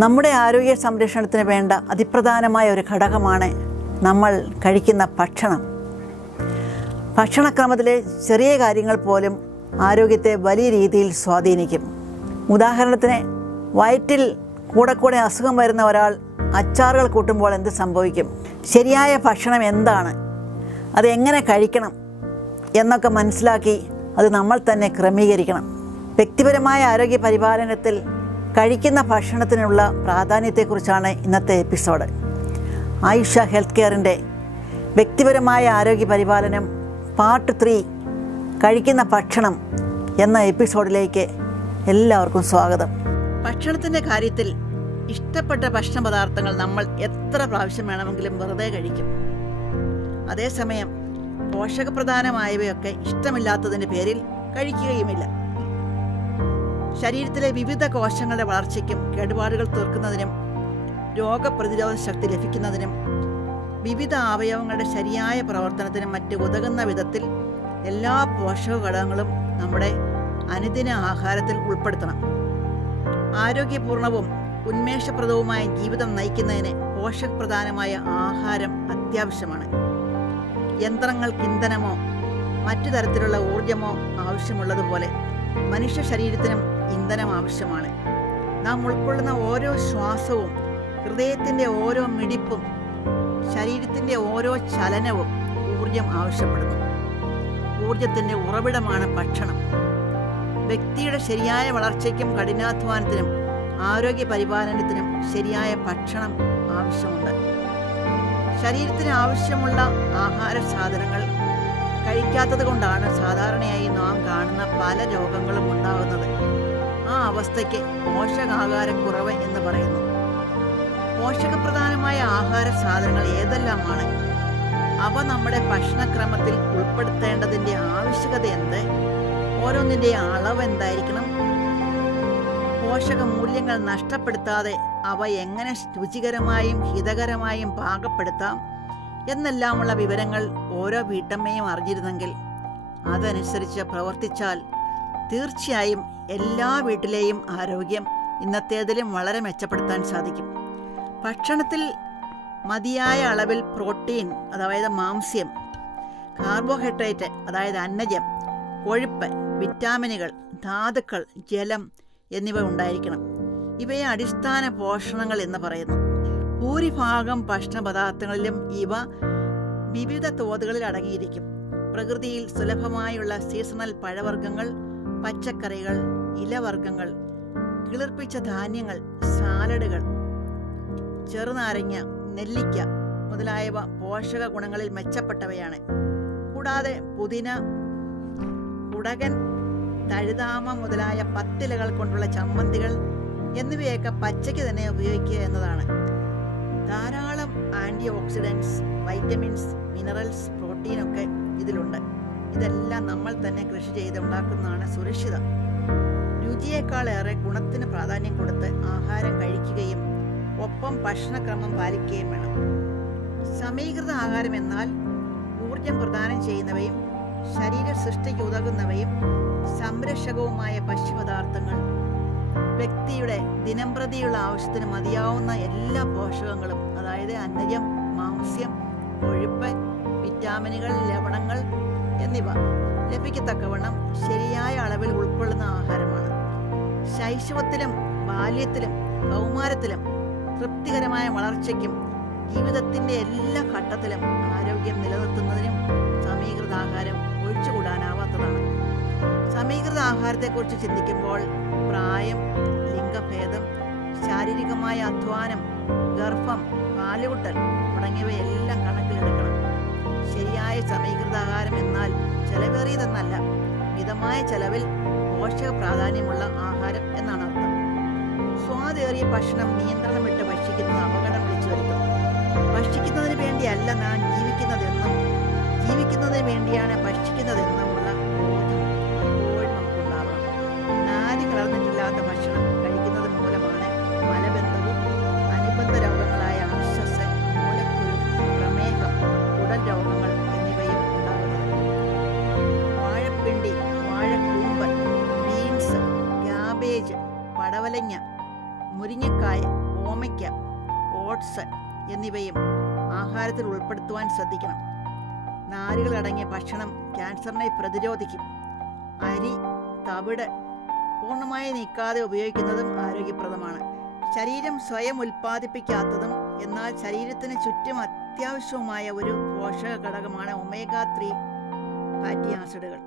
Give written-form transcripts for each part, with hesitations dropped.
നമ്മുടെ ആരോഗ്യ സംരക്ഷണത്തിന് വേണ്ട അതിപ്രധാനമായ ഒരു ഘടകമാണ് നമ്മൾ കഴിക്കുന്ന ഭക്ഷണം. ഭക്ഷണക്രമത്തിലെ ചെറിയ കാര്യങ്ങൾ പോലും ആരോഗ്യത്തെ വലിയ രീതിയിൽ സ്വാധീനിക്കും. ഉദാഹരണത്തിന്, വയറ്റിൽ കൂടെ അസുഖം വരുന്ന ഒരാൾ അച്ചാറുകൾ കൂട്ടുമ്പോൾ എന്ത് സംഭവിക്കും? ശരിയായ ഭക്ഷണം എന്താണ്, അതെങ്ങനെ കഴിക്കണം എന്നൊക്കെ മനസ്സിലാക്കി അത് നമ്മൾ തന്നെ ക്രമീകരിക്കണം. വ്യക്തിപരമായ ആരോഗ്യ പരിപാലനത്തിൽ കഴിക്കുന്ന ഭക്ഷണത്തിനുള്ള പ്രാധാന്യത്തെക്കുറിച്ചാണ് ഇന്നത്തെ എപ്പിസോഡ്. ആയുഷ ഹെൽത്ത് കെയറിൻ്റെ വ്യക്തിപരമായ ആരോഗ്യ പരിപാലനം പാർട്ട് 3 കഴിക്കുന്ന ഭക്ഷണം എന്ന എപ്പിസോഡിലേക്ക് എല്ലാവർക്കും സ്വാഗതം. ഭക്ഷണത്തിൻ്റെ കാര്യത്തിൽ ഇഷ്ടപ്പെട്ട ഭക്ഷണ പദാർത്ഥങ്ങൾ നമ്മൾ എത്ര പ്രാവശ്യം വേണമെങ്കിലും വെറുതെ കഴിക്കും. അതേസമയം പോഷകപ്രധാനമായവയൊക്കെ ഇഷ്ടമില്ലാത്തതിൻ്റെ പേരിൽ കഴിക്കുകയുമില്ല. ശരീരത്തിലെ വിവിധ കോശങ്ങളുടെ വളർച്ചയ്ക്കും കേടുപാടുകൾ തീർക്കുന്നതിനും രോഗപ്രതിരോധ ശക്തി ലഭിക്കുന്നതിനും വിവിധ അവയവങ്ങളുടെ ശരിയായ പ്രവർത്തനത്തിനും മറ്റ് ഉതകുന്ന വിധത്തിൽ എല്ലാ പോഷക ഘടകങ്ങളും നമ്മുടെ അനുദിന ആഹാരത്തിൽ ഉൾപ്പെടുത്തണം. ആരോഗ്യപൂർണവും ഉന്മേഷപ്രദവുമായ ജീവിതം നയിക്കുന്നതിന് പോഷകപ്രധാനമായ ആഹാരം അത്യാവശ്യമാണ്. യന്ത്രങ്ങൾക്ക് ഇന്ധനമോ മറ്റു തരത്തിലുള്ള ഊർജമോ ആവശ്യമുള്ളതുപോലെ മനുഷ്യ ശരീരത്തിനും ഇന്ധനം ആവശ്യമാണ്. നാം ഉൾക്കൊള്ളുന്ന ഓരോ ശ്വാസവും, ഹൃദയത്തിൻ്റെ ഓരോ മിടിപ്പും, ശരീരത്തിൻ്റെ ഓരോ ചലനവും ഊർജം ആവശ്യപ്പെടുന്നു. ഊർജത്തിൻ്റെ ഉറവിടമാണ് ഭക്ഷണം. വ്യക്തിയുടെ ശരിയായ വളർച്ചയ്ക്കും കഠിനാധ്വാനത്തിനും ആരോഗ്യ പരിപാലനത്തിനും ശരിയായ ഭക്ഷണം ആവശ്യമുണ്ട്. ശരീരത്തിന് ആവശ്യമുള്ള ആഹാര സാധനങ്ങൾ കഴിക്കാത്തത് കൊണ്ടാണ് സാധാരണയായി നാം കാണുന്ന പല രോഗങ്ങളും ഉണ്ടാകുന്നത്. ആ അവസ്ഥയ്ക്ക് പോഷകാഹാരക്കുറവ് എന്ന് പറയുന്നു. പോഷകപ്രധാനമായ ആഹാര സാധനങ്ങൾ ഏതെല്ലാമാണ്? അവ നമ്മുടെ ഭക്ഷണക്രമത്തിൽ ഉൾപ്പെടുത്തേണ്ടതിൻ്റെ ആവശ്യകത എന്ത്? ഓരോന്നിൻ്റെ അളവ് എന്തായിരിക്കണം? പോഷക മൂല്യങ്ങൾ നഷ്ടപ്പെടുത്താതെ അവ എങ്ങനെ രുചികരമായും ഹിതകരമായും പാകപ്പെടുത്താം എന്നെല്ലാമുള്ള വിവരങ്ങൾ ഓരോ വീട്ടമ്മയും അറിഞ്ഞിരുന്നെങ്കിൽ അതനുസരിച്ച് പ്രവർത്തിച്ചാൽ തീർച്ചയായും എല്ലാ വീട്ടിലെയും ആരോഗ്യം ഇന്നത്തേതിലും വളരെ മെച്ചപ്പെടുത്താൻ സാധിക്കും. ഭക്ഷണത്തിൽ മതിയായ അളവിൽ പ്രോട്ടീൻ, അതായത് മാംസ്യം, കാർബോഹൈഡ്രേറ്റ്, അതായത് അന്നജം, കൊഴുപ്പ്, വിറ്റാമിനുകൾ, ധാതുക്കൾ, ജലം എന്നിവ ഉണ്ടായിരിക്കണം. ഇവയെ അടിസ്ഥാന പോഷണങ്ങൾ എന്ന് പറയുന്നു. ഭൂരിഭാഗം ഭക്ഷണ പദാർത്ഥങ്ങളിലും ഇവ വിവിധ തോതുകളിൽ അടങ്ങിയിരിക്കും. പ്രകൃതിയിൽ സുലഭമായുള്ള സീസണൽ പഴവർഗ്ഗങ്ങൾ, പച്ചക്കറികൾ, ഇലവർഗ്ഗങ്ങൾ, കിളിർപ്പിച്ച ധാന്യങ്ങൾ, സാലഡുകൾ, ചെറുനാരങ്ങ, നെല്ലിക്ക മുതലായവ പോഷക ഗുണങ്ങളിൽ മെച്ചപ്പെട്ടവയാണ്. കൂടാതെ പുതിന, കുടകൻ, തഴുതാമ മുതലായ പത്തിലകൾ കൊണ്ടുള്ള ചമ്മന്തികൾ എന്നിവയൊക്കെ പച്ചയ്ക്ക് തന്നെ ഉപയോഗിക്കുക എന്നതാണ്. ധാരാളം ആൻറ്റി ഓക്സിഡൻസ്, വൈറ്റമിൻസ്, മിനറൽസ്, പ്രോട്ടീനൊക്കെ ഇതിലുണ്ട്. ഇതെല്ലാം നമ്മൾ തന്നെ കൃഷി ചെയ്തുണ്ടാക്കുന്നതാണ് സുരക്ഷിതം. രുചിയേക്കാളേറെ ഗുണത്തിന് പ്രാധാന്യം കൊടുത്ത് ആഹാരം കഴിക്കുകയും ഒപ്പം ഭക്ഷണക്രമം പാലിക്കുകയും വേണം. സമീകൃത ആഹാരം എന്നാൽ ഊർജം പ്രദാനം ചെയ്യുന്നവയും ശരീര സൃഷ്ടിക്ക് ഉതകുന്നവയും സംരക്ഷകവുമായ ഭക്ഷ്യപദാർത്ഥങ്ങൾ, വ്യക്തിയുടെ ദിനംപ്രതിയുള്ള ആവശ്യത്തിന് മതിയാവുന്ന എല്ലാ പോഷകങ്ങളും, അതായത് അന്നജം, മാംസ്യം, കൊഴുപ്പ്, വിറ്റാമിനുകൾ, ലവണങ്ങൾ എന്നിവ ലഭിക്കത്തക്കവണ്ണം ശരിയായ അളവിൽ ഉൾക്കൊള്ളുന്ന ആഹാരമാണ്. ശൈശവത്തിലും ബാല്യത്തിലും കൗമാരത്തിലും തൃപ്തികരമായ വളർച്ചയ്ക്കും ജീവിതത്തിൻ്റെ എല്ലാ ഘട്ടത്തിലും ആരോഗ്യം നിലനിർത്തുന്നതിനും സമീകൃത ആഹാരം ഒഴിച്ചുകൂടാനാവാത്തതാണ്. സമീകൃത ആഹാരത്തെക്കുറിച്ച് ചിന്തിക്കുമ്പോൾ പ്രായം, ലിംഗഭേദം, ശാരീരികമായ അധ്വാനം, ഗർഭം, പാലുകുട്ടൽ തുടങ്ങിയവയെല്ലാം കണക്കിലെടുക്കണം. ശരിയായ സമീകൃത ആഹാരം എന്നാൽ ചെലവേറിയതെന്നല്ല, മിതമായ ചെലവിൽ പോഷക പ്രാധാന്യമുള്ള ആഹാരം എന്നാണ് അർത്ഥം. സ്വാദേറിയ ഭക്ഷണം നിയന്ത്രണം വിട്ട് ഭക്ഷിക്കുന്നത് അപകടം വിളിച്ചു വരുത്തും. ഭക്ഷിക്കുന്നതിന് വേണ്ടിയല്ല നാം ജീവിക്കുന്നതെന്നും ജീവിക്കുന്നതിന് വേണ്ടിയാണ് ഭക്ഷിക്കുന്നതെന്നുമുള്ള ബോധം എപ്പോഴും നമുക്കുണ്ടാവണം. നാരി കലർന്നിട്ടില്ലാത്ത ഭക്ഷണം കഴിക്കുന്നത് മൂലമാണ് മലബന്ധവും അനുബന്ധ രോഗങ്ങളായ ആർശസ്, മൂലക്കുരു, പ്രമേഹം, കുടൽ രോഗങ്ങൾ എന്നിവയും ഉണ്ടാകുന്നത്. വാഴപ്പിണ്ടി, വാഴക്കൂമ്പ്, ബീൻസ്, ക്യാബേജ്, പടവലങ്ങ, മുരിങ്ങക്കായ, ഓമയ്ക്ക, ഓട്സ് എന്നിവയും ആഹാരത്തിൽ ഉൾപ്പെടുത്തുവാൻ ശ്രദ്ധിക്കണം. നാരുകൾ അടങ്ങിയ ഭക്ഷണം ക്യാൻസറിനെ പ്രതിരോധിക്കും. അരി, തവിട് പൂർണ്ണമായി നീക്കാതെ ഉപയോഗിക്കുന്നതും ആരോഗ്യപ്രദമാണ്. ശരീരം സ്വയം ഉൽപ്പാദിപ്പിക്കാത്തതും എന്നാൽ ശരീരത്തിന് ചുറ്റും അത്യാവശ്യവുമായ ഒരു പോഷക ഘടകമാണ് ഒമേഗ 3 ഫാറ്റി ആസിഡുകൾ.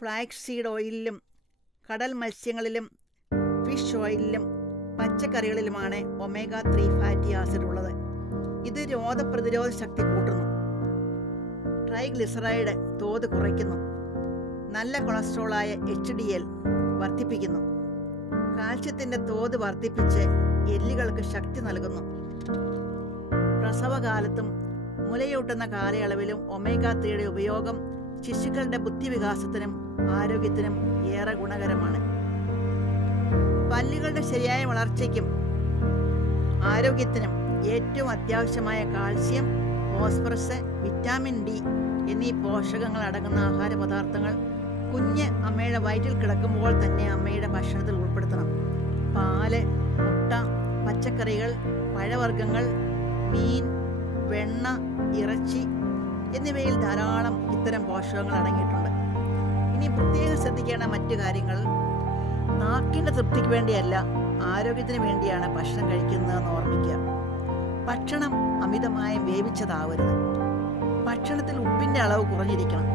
ഫ്ലാക്സ് സീഡ് ഓയിലിലും കടൽ മത്സ്യങ്ങളിലും ഫിഷ് ഓയിലിലും പച്ചക്കറികളിലുമാണ് ഒമേഗ 3 ഫാറ്റി ആസിഡ് ഉള്ളത്. ഇത് രോഗപ്രതിരോധ ശക്തി കൂട്ടുന്നു, ട്രൈഗ്ലിസറൈഡ് തോത് കുറയ്ക്കുന്നു, നല്ല കൊളസ്ട്രോളായ HDL വർദ്ധിപ്പിക്കുന്നു, കാൽസ്യത്തിൻ്റെ തോത് വർദ്ധിപ്പിച്ച് എല്ലുകൾക്ക് ശക്തി നൽകുന്നു. പ്രസവകാലത്തും മുലയൂട്ടുന്ന കാലയളവിലും ഒമേഗ 3യുടെ ഉപയോഗം ശിശുക്കളുടെ ബുദ്ധിവികാസത്തിനും ആരോഗ്യത്തിനും ഏറെ ഗുണകരമാണ്. പല്ലുകളുടെ ശരിയായ വളർച്ചയ്ക്കും ആരോഗ്യത്തിനും ഏറ്റവും അത്യാവശ്യമായ കാൽസ്യം, ഫോസ്ഫറസ്, വിറ്റാമിൻ D എന്നീ പോഷകങ്ങൾ അടങ്ങുന്ന ആഹാര പദാർത്ഥങ്ങൾ കുഞ്ഞ് അമ്മയുടെ വയറ്റിൽ കിടക്കുമ്പോൾ തന്നെ അമ്മയുടെ ഭക്ഷണത്തിൽ ഉൾപ്പെടുത്തണം. പാല്, മുട്ട, പച്ചക്കറികൾ, പഴവർഗ്ഗങ്ങൾ, മീൻ, വെണ്ണ, ഇറച്ചി എന്നിവയിൽ ധാരാളം ഇത്തരം പോഷകങ്ങൾ അടങ്ങിയിട്ടുണ്ട്. ഇനി പ്രത്യേകം ശ്രദ്ധിക്കേണ്ട മറ്റു കാര്യങ്ങൾ: നാക്കിൻ്റെ തൃപ്തിക്ക് വേണ്ടിയല്ല, ആരോഗ്യത്തിന് വേണ്ടിയാണ് ഭക്ഷണം കഴിക്കുന്നതെന്ന് ഓർമ്മിക്കുക. ഭക്ഷണം അമിതമായി വേവിച്ചതാവരുത്. ഭക്ഷണത്തിൽ ഉപ്പിൻ്റെ അളവ് കുറഞ്ഞിരിക്കണം.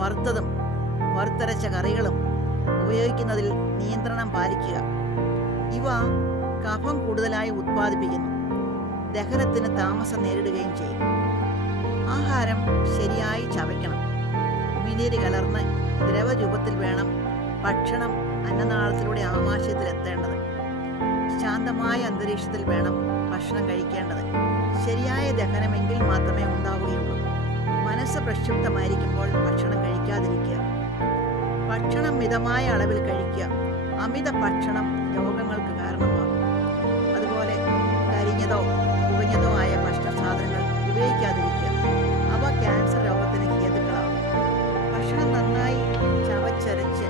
വറുത്തതും വറുത്തരച്ച കറികളും ഉപയോഗിക്കുന്നതിൽ നിയന്ത്രണം പാലിക്കുക. ഇവ കഫം കൂടുതലായി ഉത്പാദിപ്പിക്കുന്നു, ദഹനത്തിന് താമസം നേരിടുകയും ചെയ്യും. ആഹാരം ശരിയായി ചവയ്ക്കണം. ഉമിനീര് കലർന്ന് ദ്രവരൂപത്തിൽ വേണം ഭക്ഷണം അന്നനാളത്തിലൂടെ ആമാശയത്തിൽ എത്തേണ്ടത്. ശാന്തമായ അന്തരീക്ഷത്തിൽ വേണം ഭക്ഷണം കഴിക്കേണ്ടത്. ശരിയായ ദഹനമെങ്കിൽ മാത്രമേ ഉണ്ടാവുകയുള്ളൂ. മനസ്സ് പ്രക്ഷുബ്ധമായിരിക്കുമ്പോൾ ഭക്ഷണം കഴിക്കാതിരിക്കുക. ഭക്ഷണം മിതമായ അളവിൽ കഴിക്കുക. അമിത ഭക്ഷണം രോഗങ്ങൾക്ക് കാരണമാകും. അതുപോലെ കരിഞ്ഞതോ പുകഞ്ഞതോ ആയ ഭക്ഷണ സാധനങ്ങൾ ഉപയോഗിക്കാതിരിക്കുക. അവ ക്യാൻസർ രോഗത്തിന് ഹേതുക്കളാകും. ഭക്ഷണം നന്നായി ചവച്ചരച്ച്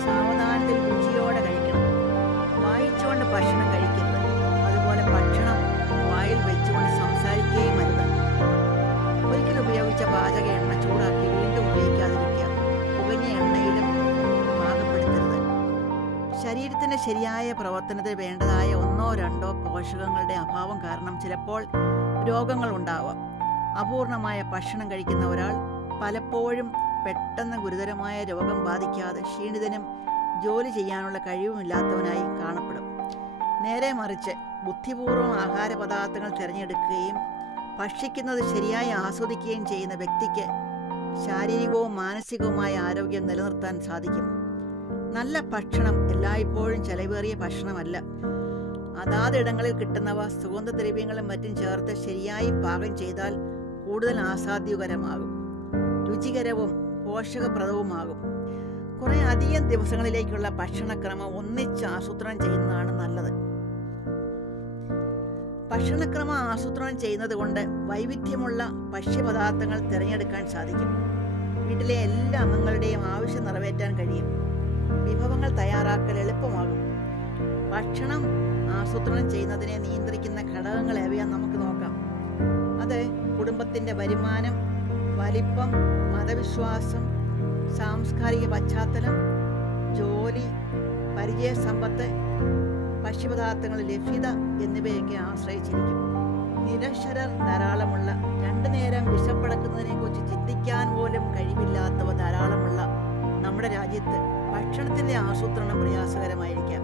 സാവധാനത്തിൽ രുചിയോടെ കഴിക്കണം. വായിച്ചുകൊണ്ട് ഭക്ഷണം കഴിക്കരുത്. അതുപോലെ ഭക്ഷണം വായിൽ വെച്ചുകൊണ്ട് സംസാരിക്കുകയും അരുത്. ഒരിക്കൽ ഉപയോഗിച്ച പാചക എണ്ണ ചൂടാക്കി വീണ്ടും ഉപയോഗിക്കാതിരിക്കുക. പുകഞ്ഞ എണ്ണയിലും പാകപ്പെടുത്തരുത്. ശരീരത്തിൻ്റെ ശരിയായ പ്രവർത്തനത്തിന് വേണ്ടതായ 1-2 പോഷകങ്ങളുടെ അഭാവം കാരണം ചിലപ്പോൾ രോഗങ്ങൾ ഉണ്ടാവാം. അപൂർണമായ ഭക്ഷണം കഴിക്കുന്ന ഒരാൾ പലപ്പോഴും പെട്ടെന്ന് ഗുരുതരമായ രോഗം ബാധിക്കാതെ ക്ഷീണിതനും ജോലി ചെയ്യാനുള്ള കഴിവുമില്ലാത്തവനായി കാണപ്പെടും. നേരെ മറിച്ച് ബുദ്ധിപൂർവ്വം ആഹാര പദാർത്ഥങ്ങൾ തിരഞ്ഞെടുക്കുകയും ഭക്ഷിക്കുന്നത് ശരിയായി ആസ്വദിക്കുകയും ചെയ്യുന്ന വ്യക്തിക്ക് ശാരീരികവും മാനസികവുമായ ആരോഗ്യം നിലനിർത്താൻ സാധിക്കും. നല്ല ഭക്ഷണം എല്ലായ്പ്പോഴും ചെലവേറിയ ഭക്ഷണമല്ല. അതാതിടങ്ങളിൽ കിട്ടുന്നവ സുഗന്ധദ്രവ്യങ്ങളും മറ്റും ചേർത്ത് ശരിയായി പാകം ചെയ്താൽ കൂടുതൽ ആസ്വാദ്യകരമാകും, രുചികരവും പോഷകപ്രദവുമാകും. കുറേ അധികം ദിവസങ്ങളിലേക്കുള്ള ഭക്ഷണക്രമം ഒന്നിച്ച് ആസൂത്രണം ചെയ്യുന്നതാണ് നല്ലത്. ഭക്ഷണക്രമം ആസൂത്രണം ചെയ്യുന്നത് കൊണ്ട് വൈവിധ്യമുള്ള ഭക്ഷ്യപദാർത്ഥങ്ങൾ തിരഞ്ഞെടുക്കാൻ സാധിക്കും. വീട്ടിലെ എല്ലാ അംഗങ്ങളുടെയും ആവശ്യം നിറവേറ്റാൻ കഴിയും. വിഭവങ്ങൾ തയ്യാറാക്കൽ എളുപ്പമാകും. ഭക്ഷണം ആസൂത്രണം ചെയ്യുന്നതിനെ നിയന്ത്രിക്കുന്ന ഘടകങ്ങൾ ഏവയാന്ന് നമുക്ക് നോക്കാം. അത് കുടുംബത്തിൻ്റെ വരുമാനം, വലിപ്പം, മതവിശ്വാസം, സാംസ്കാരിക പശ്ചാത്തലം, ജോലി, പരിചയസമ്പത്ത്, ഭക്ഷ്യപദാർത്ഥങ്ങളുടെ ലഭ്യത എന്നിവയൊക്കെ ആശ്രയിച്ചിരിക്കും. നിരക്ഷരർ ധാരാളമുള്ള, 2 നേരം വിശപ്പടക്കുന്നതിനെക്കുറിച്ച് ചിന്തിക്കാൻ പോലും കഴിവില്ലാത്തവ ധാരാളമുള്ള നമ്മുടെ രാജ്യത്ത് ഭക്ഷണത്തിൻ്റെ ആസൂത്രണം പ്രയാസകരമായിരിക്കാം.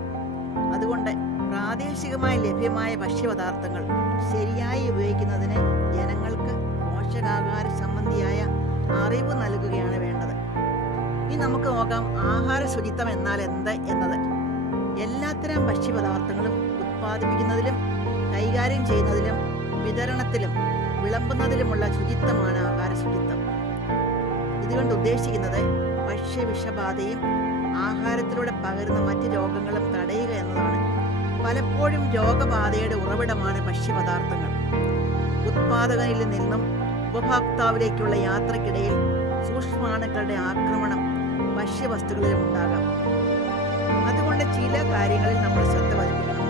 അതുകൊണ്ട് പ്രാദേശികമായി ലഭ്യമായ ഭക്ഷ്യപദാർത്ഥങ്ങൾ ശരിയായി ഉപയോഗിക്കുന്നതിന് ജനങ്ങൾക്ക് പോഷകാഹാര സംബന്ധിയായ അറിവ് നൽകുകയാണ് വേണ്ടത്. ഇനി നമുക്ക് നോക്കാം ആഹാര ശുചിത്വം എന്നാൽ എന്ത് എന്നത്. എല്ലാത്തരം ഭക്ഷ്യപദാർത്ഥങ്ങളും ഉത്പാദിപ്പിക്കുന്നതിലും കൈകാര്യം ചെയ്യുന്നതിലും വിതരണത്തിലും വിളമ്പുന്നതിലുമുള്ള ശുചിത്വമാണ് ആഹാര ശുചിത്വം. ഇതുകൊണ്ട് ഉദ്ദേശിക്കുന്നത് ഭക്ഷ്യവിഷബാധയും ആഹാരത്തിലൂടെ പകരുന്ന മറ്റ് രോഗങ്ങളും തടയുക എന്നതാണ്. പലപ്പോഴും രോഗബാധയുടെ ഉറവിടമാണ് ഭക്ഷ്യപദാർത്ഥങ്ങൾ. ഉത്പാദകനിൽ നിന്നും ഉപഭോക്താവിലേക്കുള്ള യാത്രക്കിടയിൽ സൂക്ഷ്മാണുക്കളുടെ ആക്രമണം ഭക്ഷ്യവസ്തുക്കളിലും ഉണ്ടാകാം. അതുകൊണ്ട് ചില കാര്യങ്ങളിൽ നമ്മൾ ശ്രദ്ധ പതിപ്പിക്കണം.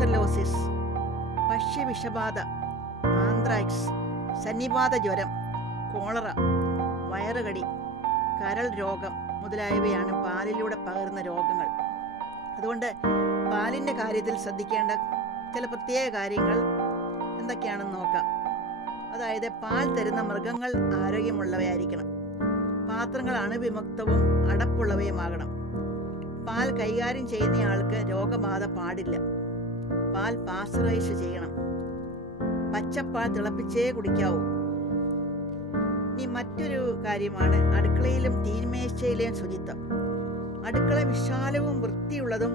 ബ്രൂസലോസിസ്, ഭക്ഷ്യവിഷബാധ, ആന്ത്രാക്സ്, സന്നിപാത ജ്വരം, കോളറ, വയറുകടി, കരൾ രോഗം മുതലായവയാണ് പാലിലൂടെ പകരുന്ന രോഗങ്ങൾ. അതുകൊണ്ട് പാലിൻ്റെ കാര്യത്തിൽ ശ്രദ്ധിക്കേണ്ട ചില പ്രത്യേക കാര്യങ്ങൾ എന്തൊക്കെയാണെന്ന് നോക്കാം. അതായത് പാൽ തരുന്ന മൃഗങ്ങൾ ആരോഗ്യമുള്ളവയായിരിക്കണം. പാത്രങ്ങൾ അണുവിമുക്തവും അടപ്പുള്ളവയുമാകണം. പാൽ കൈകാര്യം ചെയ്യുന്നയാൾക്ക് രോഗബാധ പാടില്ല. പാൽ പാസ്ചറൈസ് ചെയ്യണം. പച്ചപ്പാൽ തിളപ്പിച്ചേ കുടിക്കാവൂ. ഇനി മറ്റൊരു കാര്യമാണ് അടുക്കളയിലും തീന്മേശയിലെയും ശുചിത്വം. അടുക്കള വിശാലവും വൃത്തിയുള്ളതും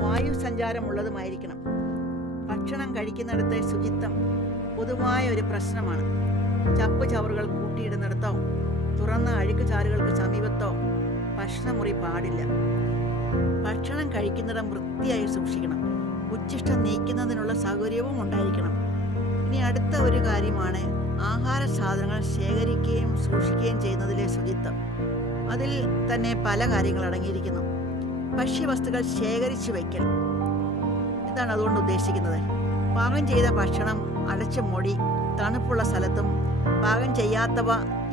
വായു സഞ്ചാരമുള്ളതുമായിരിക്കണം. ഭക്ഷണം കഴിക്കുന്നിടത്തെ ശുചിത്വം പൊതുവായ ഒരു പ്രശ്നമാണ്. ചപ്പ് ചവറുകൾ കൂട്ടിയിടുന്നിടത്തോ തുറന്ന അഴുക്ക് ചാലുകൾക്ക് സമീപത്തോ ഭക്ഷണമുറി പാടില്ല. ഭക്ഷണം കഴിക്കുന്നിടം വൃത്തിയായി സൂക്ഷിക്കണം. ഉച്ഛിഷ്ടം നീക്കുന്നതിനുള്ള സൗകര്യവും ഉണ്ടായിരിക്കണം. ഇനി അടുത്ത ഒരു കാര്യമാണ് ആഹാര സാധനങ്ങൾ ശേഖരിക്കുകയും സൂക്ഷിക്കുകയും ചെയ്യുന്നതിലെ ശുചിത്വം. അതിൽ തന്നെ പല കാര്യങ്ങൾ അടങ്ങിയിരിക്കുന്നു. ഭക്ഷ്യവസ്തുക്കൾ ശേഖരിച്ചു വയ്ക്കൽ. എന്താണ് അതുകൊണ്ട് ഉദ്ദേശിക്കുന്നത്? പാകം ചെയ്ത ഭക്ഷണം അടച്ചു മൂടി തണുപ്പുള്ള സ്ഥലത്തും പാകം ചെയ്യാത്തവ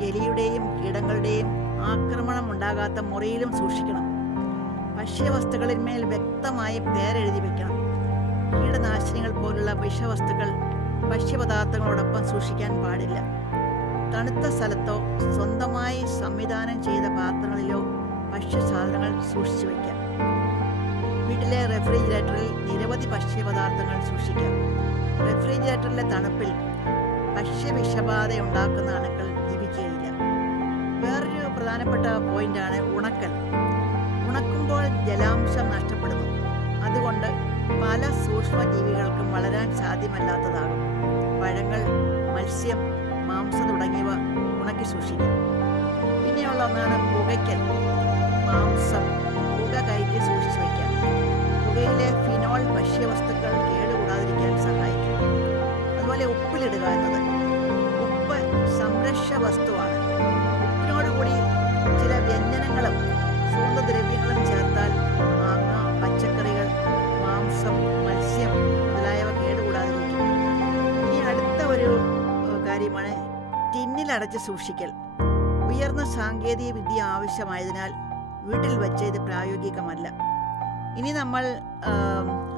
എലിയുടെയും കീടങ്ങളുടെയും ആക്രമണം ഉണ്ടാകാത്ത മുറിയിലും സൂക്ഷിക്കണം. ഭക്ഷ്യവസ്തുക്കളിന്മേൽ വ്യക്തമായി പേരെഴുതി വയ്ക്കണം. കീടനാശിനികൾ പോലുള്ള വിഷവസ്തുക്കൾ ഭക്ഷ്യപദാർത്ഥങ്ങളോടൊപ്പം സൂക്ഷിക്കാൻ പാടില്ല. തണുത്ത സ്ഥലത്തോ സ്വന്തമായി സംവിധാനം ചെയ്ത പാത്രങ്ങളിലോ ഭക്ഷ്യസാധനങ്ങൾ സൂക്ഷിച്ചു വയ്ക്കാം. വീട്ടിലെ റെഫ്രിജറേറ്ററിൽ നിരവധി ഭക്ഷ്യപദാർത്ഥങ്ങൾ സൂക്ഷിക്കാം. റെഫ്രിജറേറ്ററിലെ തണുപ്പിൽ ഭക്ഷ്യവിഷബാധ ഉണ്ടാക്കുന്ന അണുക്കൾ ജീവിക്കുകയില്ല. വേറൊരു പ്രധാനപ്പെട്ട പോയിന്റാണ് ഉണക്കൽ. ഉണക്കുമ്പോൾ ജലാംശം നഷ്ടപ്പെടുന്നു. അതുകൊണ്ട് പല സൂക്ഷ്മജീവികൾക്കും വളരാൻ സാധ്യമല്ലാത്തതാകും. പഴങ്ങൾ, മത്സ്യം, മാംസം തുടങ്ങിയവ ഉണക്കി സൂക്ഷിക്കും. പിന്നെയുള്ള ഒന്നാണ് പുകയ്ക്കൽ. മാംസം പുക കയറ്റി സൂക്ഷിച്ചു വയ്ക്കാം. പുകയിലെ ഫിനോൾ ഭക്ഷ്യവസ്തുക്കൾ കേടുകൂടാതിരിക്കാൻ സഹായിക്കും. അതുപോലെ ഉപ്പിലിടുക എന്നത്. ഉപ്പ് സംരക്ഷ വസ്തുവാണ്. ഉപ്പിനോടുകൂടി ചില വ്യഞ്ജനങ്ങളും സുഗന്ധദ്രവ്യങ്ങളും ചേർത്താൽ മാങ്ങ, പച്ചക്കറികൾ, മാംസം, മത്സ്യം മുതലായവ കേടുകൂടാതിരിക്കും. ഇനി അടുത്ത ഒരു കാര്യമാണ് ടിന്നിലടച്ച് സൂക്ഷിക്കൽ. ഉയർന്ന സാങ്കേതിക വിദ്യ ആവശ്യമായതിനാൽ വീട്ടിൽ വെച്ച് ഇത് പ്രായോഗികമല്ല. ഇനി നമ്മൾ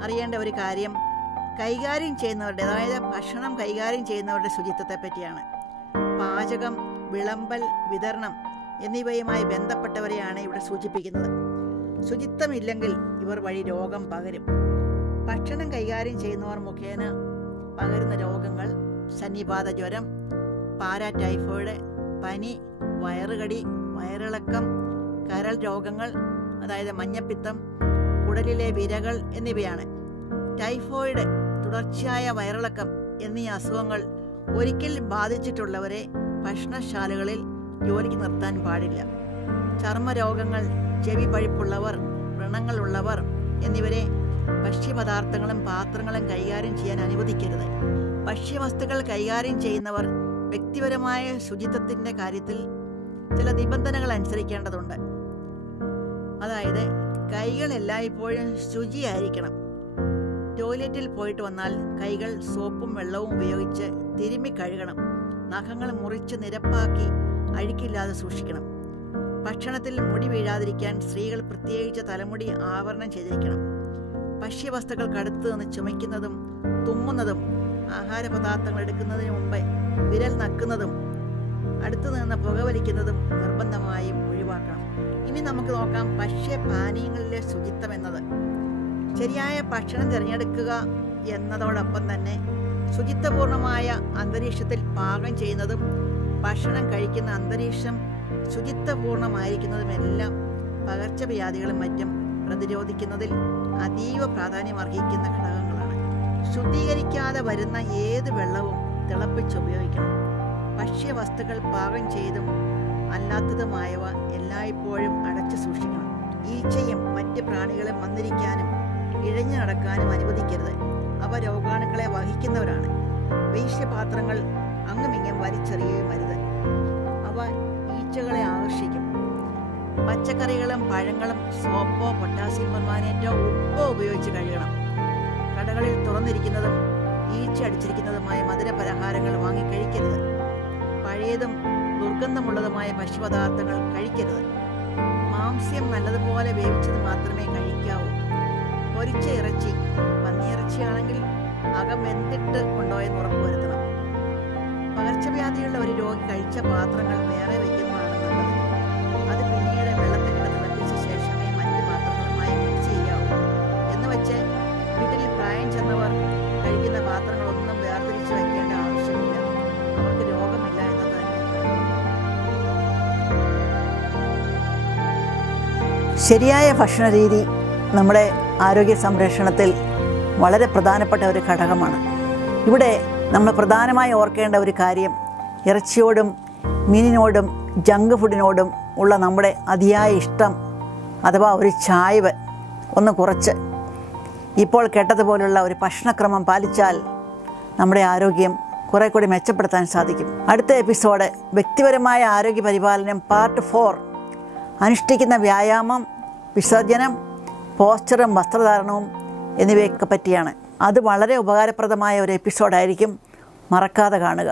അറിയേണ്ട ഒരു കാര്യം കൈകാര്യം ചെയ്യുന്നവരുടെ, അതായത് ഭക്ഷണം കൈകാര്യം ചെയ്യുന്നവരുടെ ശുചിത്വത്തെ പറ്റിയാണ്. പാചകം, വിളമ്പൽ, വിതരണം എന്നിവയുമായി ബന്ധപ്പെട്ടവരെയാണ് ഇവിടെ സൂചിപ്പിക്കുന്നത്. ശുചിത്വമില്ലെങ്കിൽ ഇവർ വഴി രോഗം പകരും. ഭക്ഷണം കൈകാര്യം ചെയ്യുന്നവർ മുഖേന പകരുന്ന രോഗങ്ങൾ സന്നിപാത ജ്വരം, പാരാടൈഫോയിഡ്, പനി, വയറുകടി, വയറിളക്കം, കരൾ രോഗങ്ങൾ അതായത് മഞ്ഞപ്പിത്തം, കുടലിലെ വിരകൾ എന്നിവയാണ്. ടൈഫോയിഡ്, തുടർച്ചയായ വയറിളക്കം എന്നീ അസുഖങ്ങൾ ഒരിക്കൽ ബാധിച്ചിട്ടുള്ളവരെ ഭക്ഷണശാലകളിൽ ജോലിക്ക് നിർത്താൻ പാടില്ല. ചർമ്മരോഗങ്ങൾ, ചെവി പഴുപ്പുള്ളവർ, വ്രണങ്ങളുള്ളവർ എന്നിവരെ ഭക്ഷ്യപദാർത്ഥങ്ങളും പാത്രങ്ങളും കൈകാര്യം ചെയ്യാൻ അനുവദിക്കരുത്. ഭക്ഷ്യവസ്തുക്കൾ കൈകാര്യം ചെയ്യുന്നവർ വ്യക്തിപരമായ ശുചിത്വത്തിൻ്റെ കാര്യത്തിൽ ചില നിബന്ധനകൾ അനുസരിക്കേണ്ടതുണ്ട്. അതായത് കൈകൾ എല്ലായ്പ്പോഴും ശുചിയായിരിക്കണം. ടോയ്ലറ്റിൽ പോയിട്ട് വന്നാൽ കൈകൾ സോപ്പും വെള്ളവും ഉപയോഗിച്ച് തിരുമ്മി കഴുകണം. നഖങ്ങൾ മുറിച്ച് നിരപ്പാക്കി അഴുക്കില്ലാതെ സൂക്ഷിക്കണം. ഭക്ഷണത്തിൽ മുടി വീഴാതിരിക്കാൻ സ്ത്രീകൾ പ്രത്യേകിച്ച് തലമുടി ആവരണം ചെയ്തിരിക്കണം. ഭക്ഷ്യവസ്തുക്കൾക്കടുത്ത് നിന്ന് ചുമയ്ക്കുന്നതും തുമ്മുന്നതും, ആഹാരപദാർത്ഥങ്ങൾ എടുക്കുന്നതിന് മുമ്പ് വിരൽ നക്കുന്നതും അടുത്തു നിന്ന് പുകവലിക്കുന്നതും നിർബന്ധമായും ഒഴിവാക്കണം. ഇനി നമുക്ക് നോക്കാം ഭക്ഷ്യപാനീയങ്ങളിലെ ശുചിത്വം എന്നത്. ശരിയായ ഭക്ഷണം തിരഞ്ഞെടുക്കുക എന്നതോടൊപ്പം തന്നെ ശുചിത്വപൂർണമായ അന്തരീക്ഷത്തിൽ പാകം ചെയ്യുന്നതും ഭക്ഷണം കഴിക്കുന്ന അന്തരീക്ഷം ശുചിത്വപൂർണമായിരിക്കുന്നതുമെല്ലാം പകർച്ചവ്യാധികളും മറ്റും പ്രതിരോധിക്കുന്നതിൽ അതീവ പ്രാധാന്യമർഹിക്കുന്ന ഘടകങ്ങളാണ്. ശുദ്ധീകരിക്കാതെ വരുന്ന ഏത് വെള്ളവും തിളപ്പിച്ചുപയോഗിക്കണം. ഭക്ഷ്യവസ്തുക്കൾ പാകം ചെയ്തും അല്ലാത്തതുമായവ എല്ലായ്പ്പോഴും അടച്ചു സൂക്ഷിക്കണം. ഈച്ചയും മറ്റ് പ്രാണികളും വന്നിരിക്കാനും ഇഴഞ്ഞു നടക്കാനും അനുവദിക്കരുത്. അവ രോഗാണുക്കളെ വഹിക്കുന്നവരാണ്. വേശ്യപാത്രങ്ങൾ അങ്ങുമിങ്ങും വലിച്ചെറിയുകയും അരുത്. അവ ഈച്ചകളെ ആകർഷിക്കും. പച്ചക്കറികളും പഴങ്ങളും സോപ്പോ പൊട്ടാസ്യം പെർമാനേറ്റോ ഉപ്പോ ഉപയോഗിച്ച് കഴുകണം. കടകളിൽ തുറന്നിരിക്കുന്നതും ഈച്ച അടിച്ചിരിക്കുന്നതുമായ മധുരപലഹാരങ്ങൾ വാങ്ങി കഴിക്കരുത്. പഴയതും ദുർഗന്ധമുള്ളതുമായ ഭക്ഷ്യപദാർത്ഥങ്ങൾ കഴിക്കരുത്. മാംസ്യം നല്ലതുപോലെ വേവിച്ചത് മാത്രമേ കഴിക്കാവൂ. പൊരിച്ച ഇറച്ചി, പന്നിയിറച്ചിയാണെങ്കിൽ അകം വെന്തിട്ട് ഉണ്ടോ എന്ന് ഉറപ്പുവരുത്തണം. പകർച്ചവ്യാധിയുള്ള ഒരു രോഗി കഴിച്ച പാത്രങ്ങൾ വേറെ വയ്ക്കുന്നതാണ് നല്ലത്. അത് പിന്നീട് വെള്ളത്തിലിട്ട് തിളപ്പിച്ച ശേഷമേ മറ്റ് പാത്രങ്ങളുമായി മിക്സ് ചെയ്യാവൂ. എന്ന് വെച്ച് വീട്ടിൽ പ്രായം ചെന്നവർ കഴിക്കുന്ന പാത്രങ്ങളൊന്നും വേർതിരിച്ച് വയ്ക്കേണ്ട ആവശ്യമില്ല. അവർക്ക് രോഗമില്ല എന്നത് തന്നെ. ശരിയായ ഭക്ഷണ രീതി നമ്മുടെ ആരോഗ്യ സംരക്ഷണത്തിൽ വളരെ പ്രധാനപ്പെട്ട ഒരു ഘടകമാണ്. ഇവിടെ നമ്മൾ പ്രധാനമായി ഓർക്കേണ്ട ഒരു കാര്യം, ഇറച്ചിയോടും മീനിനോടും ജങ്ക് ഫുഡിനോടും ഉള്ള നമ്മുടെ അതിയായ ഇഷ്ടം അഥവാ ഒരു ചായ്വ് ഒന്ന് കുറച്ച് ഇപ്പോൾ കേട്ടതുപോലുള്ള ഒരു ഭക്ഷണക്രമം പാലിച്ചാൽ നമ്മുടെ ആരോഗ്യം കുറെ കൂടി മെച്ചപ്പെടുത്താൻ സാധിക്കും. അടുത്ത എപ്പിസോഡ് വ്യക്തിപരമായ ആരോഗ്യ പരിപാലനം പാർട്ട് 4, അനുഷ്ഠിക്കുന്ന വ്യായാമം, വിസർജനം, പോസ്ചറും വസ്ത്രധാരണവും എന്നിവയൊക്കെ പറ്റിയാണ്. അത് വളരെ ഉപകാരപ്രദമായ ഒരു എപ്പിസോഡായിരിക്കും. മറക്കാതെ കാണുക.